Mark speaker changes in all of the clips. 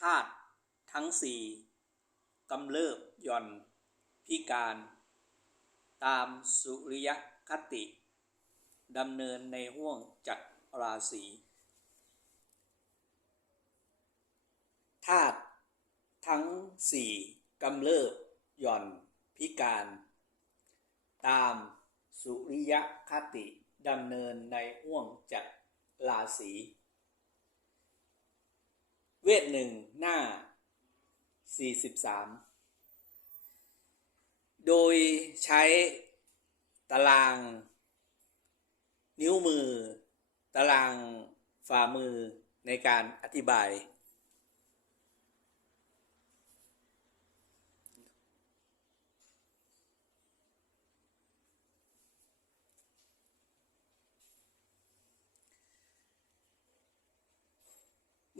Speaker 1: ธาตุทั้งสี่กำเริบย่อนพิการ ตามสุริยคติดำเนินในห่วงจักรราศีธาตุทั้งสี่กำเริบย่อนพิการ ตามสุริยคติดำเนินในห่วงจักรราศี เวทหนึ่งหน้า 43 โดยใช้ตาราง นิ้วมือ ตารางฝ่ามือในการอธิบาย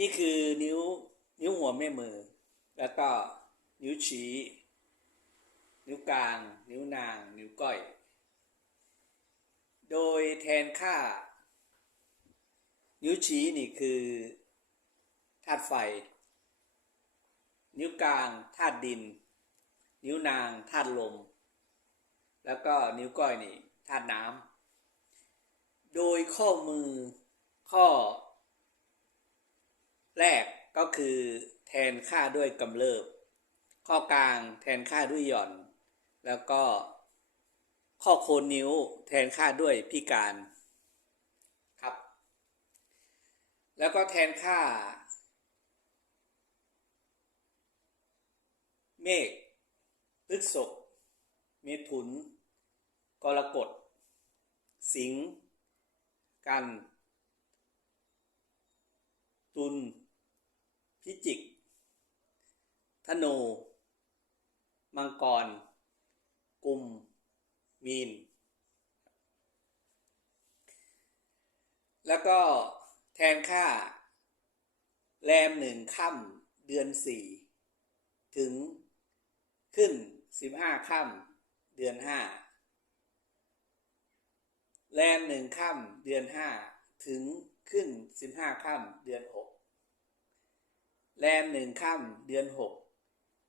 Speaker 1: นี่คือนิ้วนิ้วหัวแม่มือ แล้วก็นิ้วชี้ นิ้วกลาง นิ้วนาง นิ้วก้อย โดยแทนค่า นิ้วชี้นี่คือธาตุไฟ นิ้วกลางธาตุดิน นิ้วนางธาตุลม แล้วก็นิ้วก้อยนี่ธาตุน้ำโดยข้อมือข้อ แรกก็คือแทนค่าด้วยกำเริบ ข้อกลางแทนค่าด้วยหย่อน แล้วก็ข้อโคนนิ้วแทนค่าด้วยพิการครับ แล้วก็แทนค่า เมฆพฤกษกเมถุน กรกฎ สิง กัน ตุล พิจิก ธนู มังกร กุม มีน แล้วก็แทนค่า แรมหนึ่งค่ำเดือนสี่ ถึงขึ้นสิบห้าค่ำเดือนห้าแรมหนึ่งค่ำเดือนห้าถึงขึ้นสิบห้าค่ำเดือนหก แรมหนึ่งค่ำเดือนหก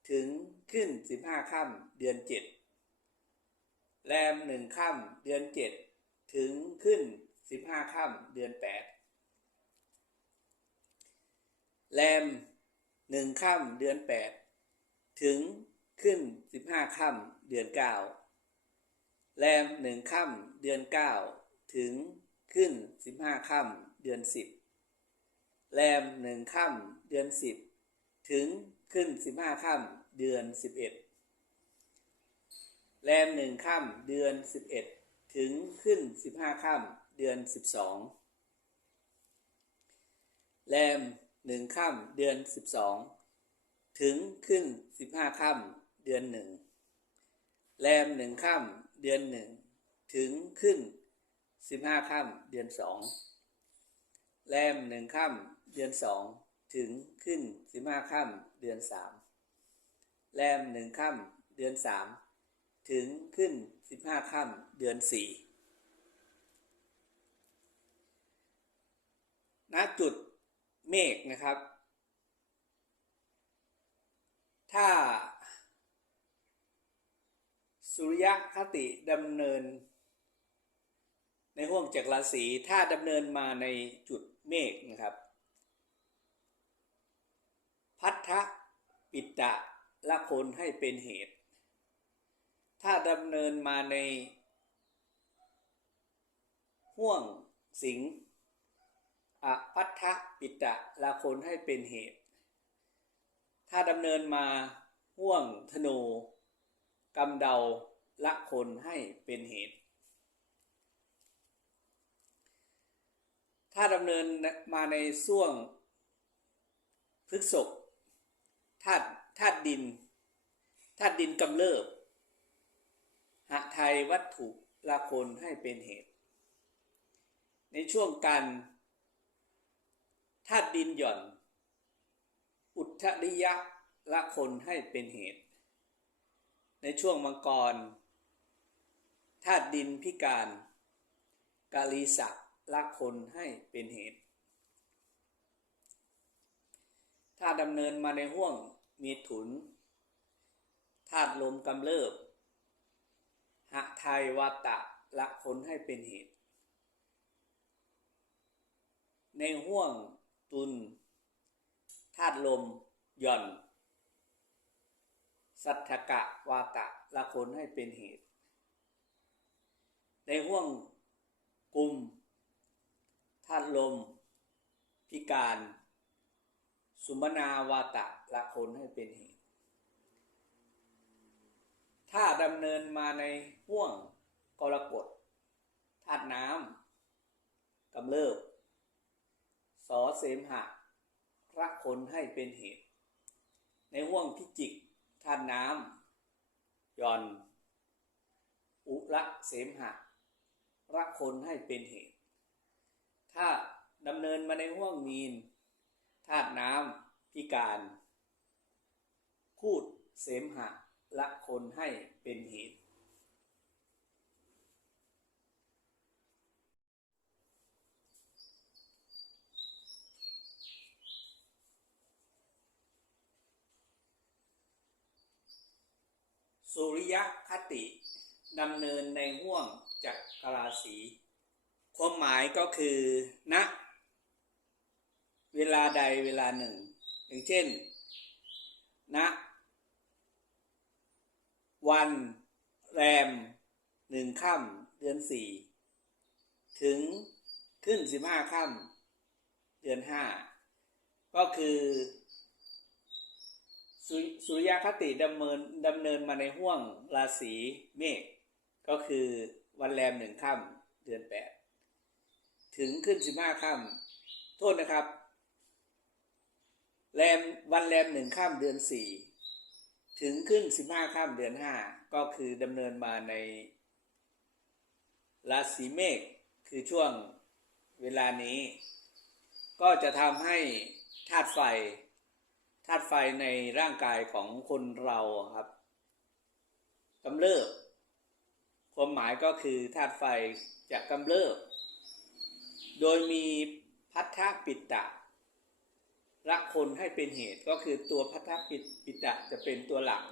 Speaker 1: ถึงขึ้นสิบห้าค่ำเดือนเจ็ดแรมหนึ่งค่ำเดือนเจ็ดถึงขึ้นสิบห้าค่ำเดือนแปดแรมหนึ่งค่ำเดือนแปดถึงขึ้นสิบห้าค่ำเดือนเก้าแรมหนึ่งค่ำเดือนเก้าถึงขึ้นสิบห้าค่ำเดือนสิบ แรมหนึ่งค่ำเดือนสิบถึงขึ้นสิบห้าค่ำเดือนสิบเอ็ดแรมหนึ่งค่ำเดือนสิบเอ็ดถึงขึ้นสิบห้าค่ำเดือนสิบสองแรมหนึ่งค่ำเดือนสิบสองถึงขึ้นสิบห้าค่ำเดือนหนึ่งแรมหนึ่งค่ำเดือนหนึ่งถึงขึ้นสิบห้าค่ำเดือนสองแรมหนึ่งค่ำ เดือนสองถึงขึ้นสิบห้าค่ำเดือนสามแรมหนึ่งค่ำเดือนสามถึงขึ้นสิบห้าค่ำเดือนสี่ณจุดเมฆนะครับ ถ้า สุริยคติดำเนิน ในห่วงจักรราศีถ้าดำเนินมาในจุดเมฆนะครับ พัทธปิตะละคนให้เป็นเหตุ ถ้าดำเนินมาในห่วงสิงอพัทธปิตะละคนให้เป็นเหตุ ถ้าดำเนินมาห่วงธนูกำเดาละคนให้เป็นเหตุ ถ้าดำเนินมาในส่วงพฤกษก ธาตุธาตุดินธาตุดินกำเริบหะไทยวัตถุละคนให้เป็นเหตุ ในช่วงการธาตุดินหย่อน อุทธริยะละคนให้เป็นเหตุ ในช่วงมังกรธาตุดินพิการ กาลีสะละคนให้เป็นเหตุ ถ้าดำเนินมาในห่วงมีถุนธาตุลมกำเริบหะไทยวาตะละคนให้เป็นเหตุ ในห่วงตุนธาตุลมหย่อน สัทธกะวาตะละคนให้เป็นเหตุ ในห่วงกลุ่มธาตุลมพิการ สุมนาวาตะละคนให้เป็นเหตุ ถ้าดำเนินมาในห่วงกรกฎธาตุน้ำกำเริบสอเสมหะรักคนให้เป็นเหตุ ในห่วงพิจิกธาตุน้ำหย่อน อุระเสมหะรักคนให้เป็นเหตุ ถ้าดำเนินมาในห่วงมีน ธาตุน้ำพิการคูดเสมหะละคนให้เป็นเหตุ สุริยคติดำเนินในห่วงจักรราศีความหมายก็คือณ เวลาใดเวลาหนึ่ง อย่างเช่นณวันแรมหนึ่งค่ำเดือนสี่ถึงขึ้นสิบห้าค่ำเดือนห้าก็คือสุสุริยคติดำเนินดำเนินมาในห่วงราศีเมษก็คือวันแรมหนึ่งค่ำเดือนแปดถึงขึ้นสิบห้าค่ำโทษนะครับ แรมวันแรมหนึ่งค่ำเดือนสี่ถึงขึ้นสิบห้าค่ำเดือนห้าก็คือดำเนินมาในราศีเมษคือช่วงเวลานี้ ก็จะทำให้ธาตุไฟธาตุไฟในร่างกายของคนเราครับกำเริบความหมายก็คือธาตุไฟจะกำเริบ โดยมีพัทธปิตะ รักคนให้เป็นเหตุก็คือตัวพัทธปิปิตะจะเป็นตัวหลัก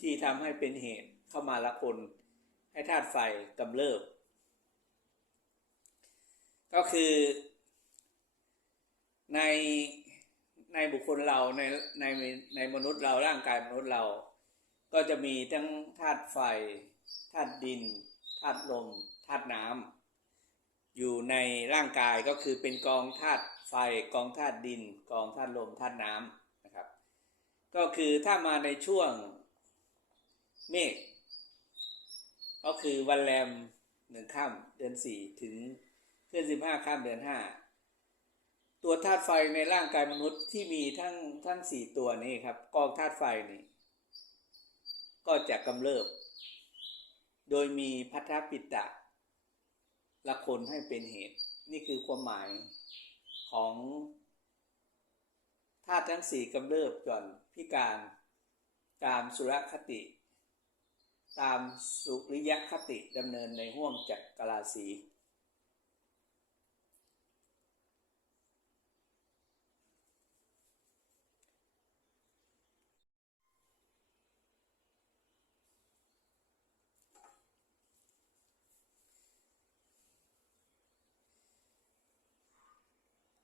Speaker 1: ที่ทำให้เป็นเหตุเข้ามาละคนให้ธาตุไฟกำเริบ ก็คือในในบุคคลเราในในในมนุษย์เราร่างกายมนุษย์เรา ก็จะมีทั้งธาตุไฟธาตุดินธาตุลมธาตุน้ำอยู่ในร่างกายก็คือเป็นกองธาตุ ไฟกองธาตุดิน กองธาตุลมธาตุน้ำนะครับ ก็คือถ้ามาในช่วงเมฆก็คือวันแรมหนึ่งค่ำเดือนสี่ถึงเดือนสิบห้าค่ำเดือนห้าตัวธาตุไฟในร่างกายมนุษย์ที่มีทั้งทั้งสี่ตัวนี้ครับกองธาตุไฟนี่ก็จะกำเริบ โดยมีพัทธปิตะละคนให้เป็นเหตุ นี่คือความหมาย ของธาตุทั้งสี่กำเริบจนพิการตามสุรคติ ตามสุริยคติดำเนินในห่วงจักรราศี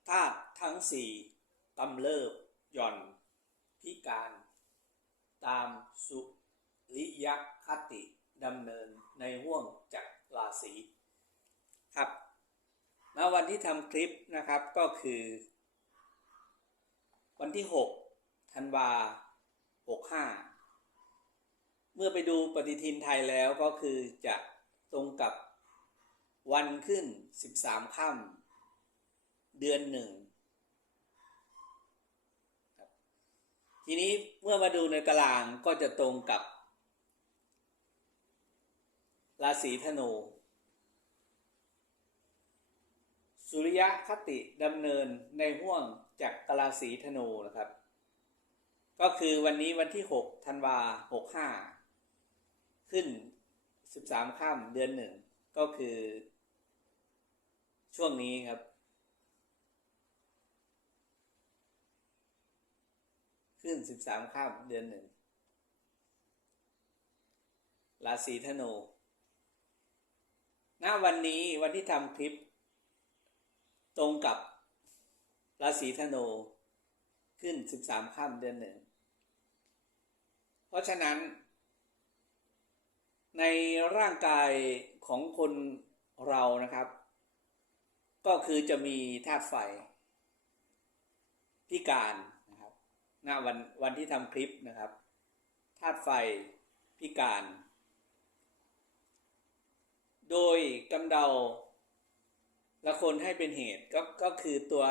Speaker 1: ธาตุทั้งสี่กำเริบหย่อน พิการ ตามสุริยคติดำเนินในห่วงจักรราศีครับณวันที่ทำคลิปนะครับก็คือ วันที่6ธันวา65 เมื่อไปดูปฏิทินไทยแล้วก็คือจะตรงกับวันขึ้น 13ค่ำ เดือนหนึ่งทีนี้เมื่อมาดูในตารางก็จะตรงกับ ราศีธนู สุริยะคติดำเนินในห่วงจากกราศีธนูนะครับ ก็คือวันนี้วันที่ 6 ธันวา65ขึ้น 13 ข้ามเดือนหนึ่ง ก็คือช่วงนี้ครับ ขึ้นสิบสามค่ำเดือนหนึ่ง ราศีธนู ณ วันนี้วันที่ทำคลิป ตรงกับราศีธนู ขึ้นสิบสามค่ำเดือนหนึ่ง เพราะฉะนั้น ในร่างกายของคนเรานะครับ ก็คือจะมีธาตุไฟพิการ นะวันวันที่ทำคลิปนะครับธาตุไฟพิการ โดยกำเดาละคนให้เป็นเหตุก็ก็คือตัว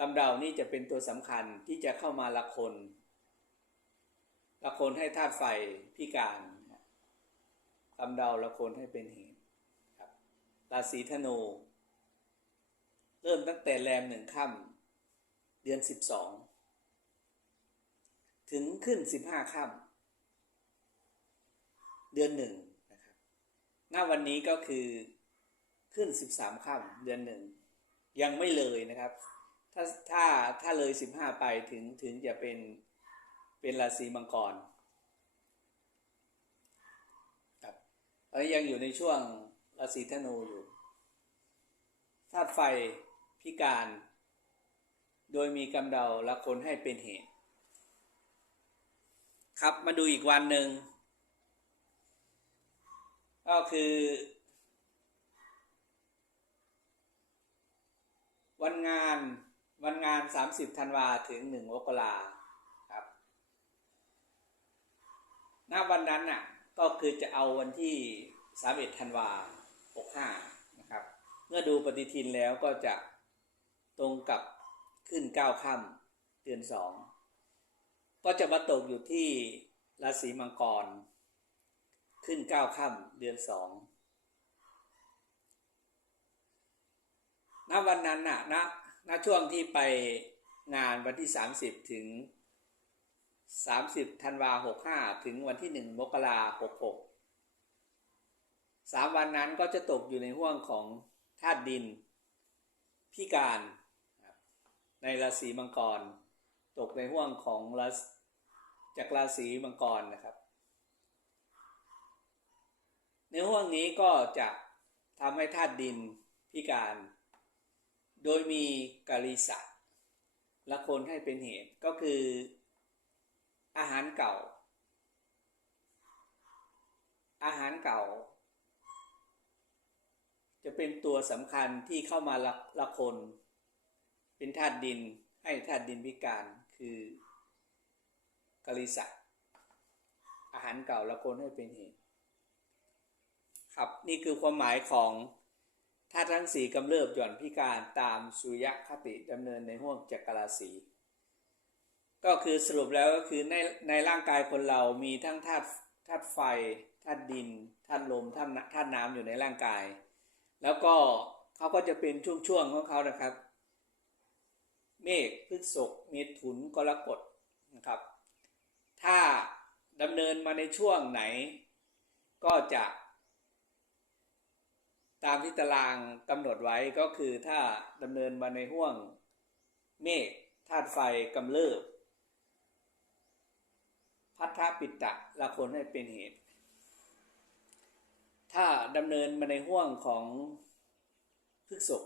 Speaker 1: กำเดานี่จะเป็นตัวสำคัญที่จะเข้ามาละคนละคนให้ธาตุไฟพิการกำเดาละคนให้เป็นเหตุครับราศีธนู เริ่มตั้งแต่แรมหนึ่งค่ำเดือนสิบสอง ถึงขึ้นสิบห้าค่ำเดือนหนึ่งนะครับหน้าวันนี้ก็คือขึ้นสิบสามค่ำเดือนหนึ่งยังไม่เลยนะครับ ถ้าถ้าถ้าเลยสิบห้าไปถึงถึงจะเป็นเป็นราศีมังกรครับตอนนี้ยังอยู่ในช่วงราศีธนูอยู่ธาตุไฟพิการ โดยมีกำเดาละคนให้เป็นเหตุ ครับมาดูอีกวันหนึ่ง ก็คือ วันงานวันงาน 30ธันวาถึง1มกราครับหน้าวันนั้นน่ะก็คือจะเอาวันที่31ธันวา65นะครับ เมื่อดูปฏิทินแล้วก็จะตรงกับขึ้น9ค่ำเดือน2 ก็จะมาตกอยู่ที่ราศีมังกร ขึ้น9ค่ำเดือน2ณวันนั้นน่ะณณช่วงที่ไปงานวันที่30ถึง30ธันวา65ถึงวันที่1มกรา66สามวันนั้นก็จะตกอยู่ในห่วงของธาตุดิน พิการในราศีมังกร ตกในห่วงของราจากราศีมังกรนะครับ ในห่วงนี้ก็จะทำให้ธาตุดินพิการ โดยมีกาลิสะละคนให้เป็นเหตุก็คืออาหารเก่า อาหารเก่า จะเป็นตัวสำคัญที่เข้ามาละละคน เป็นธาตุดินให้ธาตุดินพิการ คือกาลิสะอาหารเก่าละคนให้เป็นเหตุ ครับนี่คือความหมายของธาตุทั้งสี่กำเริบหย่อนพิการตามสุริยคติดำเนินในห่วงจักรราศีก็คือสรุปแล้วก็คือในในร่างกายคนเรามีทั้งธาตุธาตุไฟธาตุดินธาตุลมธาตุธาตุน้ำอยู่ในร่างกาย แล้วก็เขาก็จะเป็นช่วงๆของเขานะครับ เมฆพฤษภเมถุนกรกฎนะครับ ถ้าดำเนินมาในช่วงไหน ก็จะ ตามที่ตารางกำหนดไว้ก็คือถ้าดำเนินมาในห่วงเมฆธาตุไฟกำเริบพัทธปิตะละคนให้เป็นเหตุ ถ้าดำเนินมาในห่วงของพฤกษภ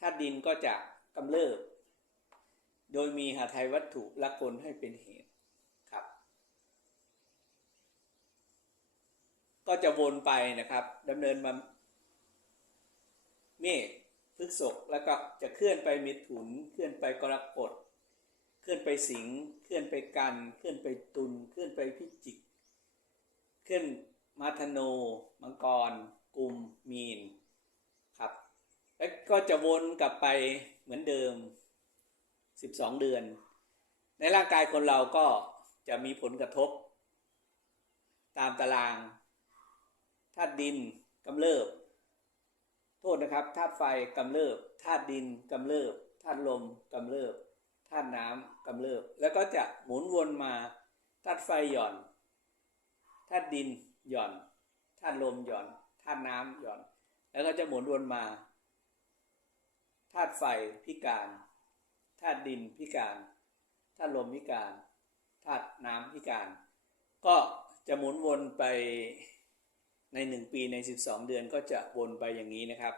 Speaker 1: ธาตุดินก็จะ กำเริบ โดยมีหาไทยวัตถุละคนให้เป็นเหตุครับ ก็จะวนไปนะครับดำเนินมาเมฆพฤกษภแล้วก็จะเคลื่อนไปมิถุน เคลื่อนไปกรกฎเคลื่อนไปสิงเคลื่อนไปกัน เคลื่อนไปตุลเคลื่อนไปพิจิก เคลื่อนมาธโนมังกรกุมมีน ครับ แล้วก็จะวนกลับไป เหมือนเดิม 12 เดือน ในร่างกายคนเราก็จะมีผลกระทบ ตามตารางธาตุดินกำเริบ โทษนะครับธาตุไฟกำเริบธาตุดินกำเริบธาตุลมกำเริบธาตุน้ำกำเริบ แล้วก็จะหมุนวนมาธาตุไฟหย่อนธาตุดินหย่อนธาตุลมหย่อนธาตุน้ำหย่อน แล้วก็จะหมุนวนมาาตุไฟพิการธาตุดินพิการธาตุลมพิการธาตุน้ำพิการ ก็จะหมุนวนไปในหนึ่งปีใน 12 เดือนก็จะวนไปอย่างนี้นะครับ